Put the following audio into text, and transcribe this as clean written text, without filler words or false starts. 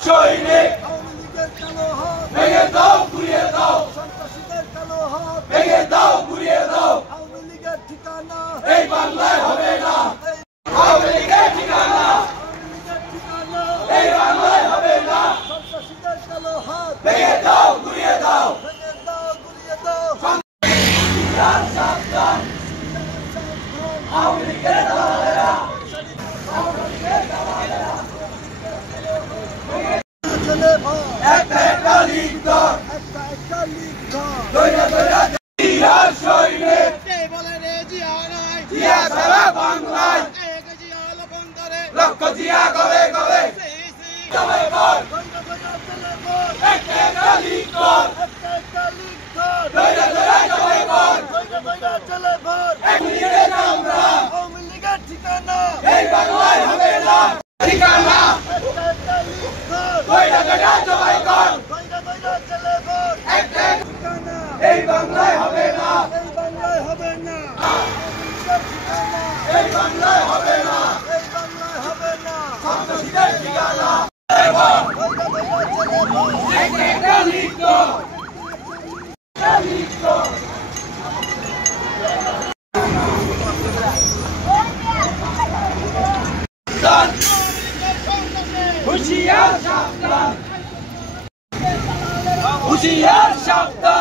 সৈনিক আওয়ামী লীগের কালো হাত ভেঙে দাও, ঘুরিয়ে দাও, সন্ত্রাসীদের কালো হাত ভেঙে দাও, ঘুরিয়ে দাও। আওয়ামী লীগের ঠিকানা এই বাংলায় হবে না, আওয়ামী লীগের ঠিকানা এই বাংলায় হবে না। সন্ত্রাসীদের কালো হাত ভেঙে দাও, ঘুরিয়ে দাও। ভেঙে দাও, গুড়িয়ে দাও। সাবধান, আওয়ামী লীগের দালালেরা, ছেলে ভাই একটা একটা লীগ ধর, একটা লীগ ধর। দইরা দইরা জিয়ার সৈনিক, কে বলে রে জিয়া নাই, জিয়া সারা বাংলায়, এক জিয়া লবণদারে, লক্ষ জিয়া গলে গলে জবাই কর। ছেলে ভাই একটা একটা লীগ ধর, একটা লীগ ধর। দইরা দইরা জবাই কর। ছেলে ভাই এক লীগের আমরা, আওয়ামী লীগের ঠিকানা এই বাংলায় হবে না, ঠিকানা একটা লীগ ধর। দইরা দইরা জবাই কর। ছেলে ভাই একটা ঠিকানা এই বাংলায় হবে না, এই বাংলায় হবে না। আওয়ামী লীগের ঠিকানা এই বাংলায় হবে না, এই বাংলায় হবে না। সন্ত্রাসীদের ঠিকানা। ছেলে ভাই একটা একটা লীগ ধর, একটা লীগ ধর। সাবধান, হুঁশিয়ার সাবধান, হুঁশিয়ার সাবধান।